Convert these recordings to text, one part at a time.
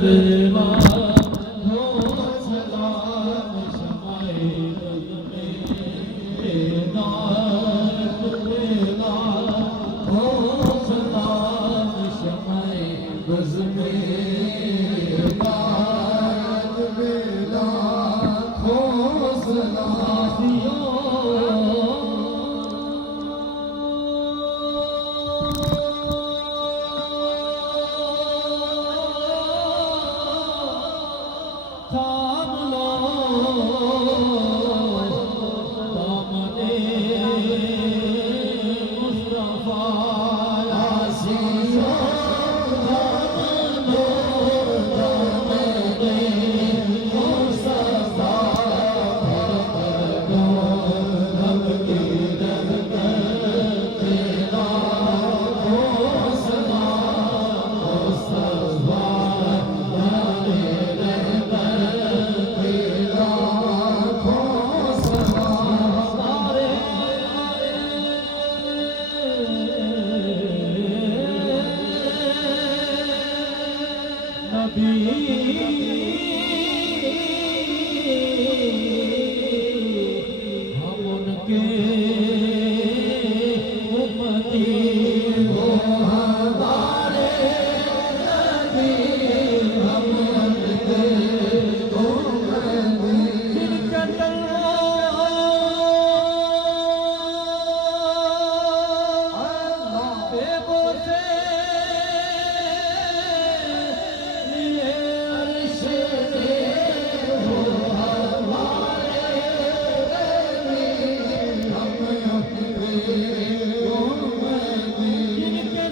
बेला हो सलाम शमाए नात बेला हो सलाम शमाए बज़ में नात बेला हो सलाम थाम लो दामने मुस्तफा आसियो थाम लो दामने मुस्तफा रब की रहमत तेरा हो सलाम मुस्तफा हम उनके उम्मती हो हमारे नबी हम उनके उम्मती जिनका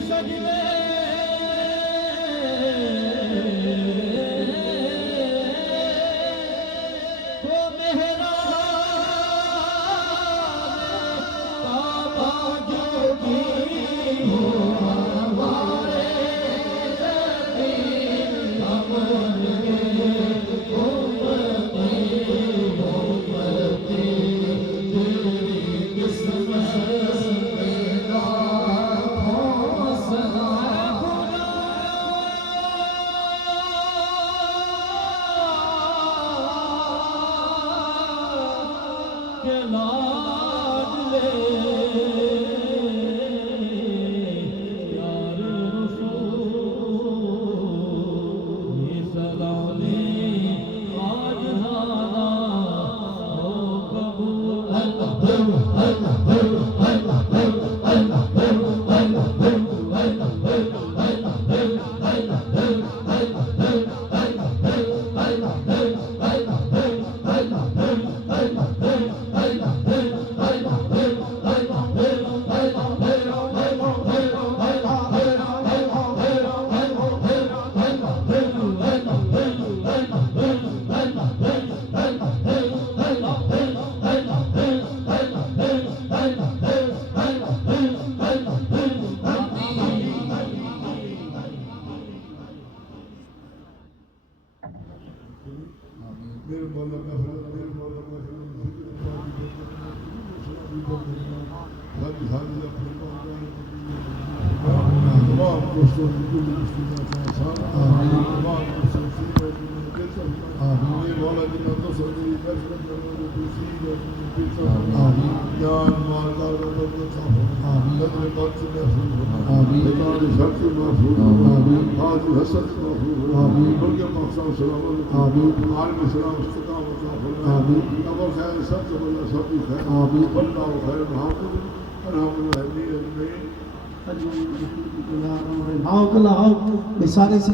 सारे से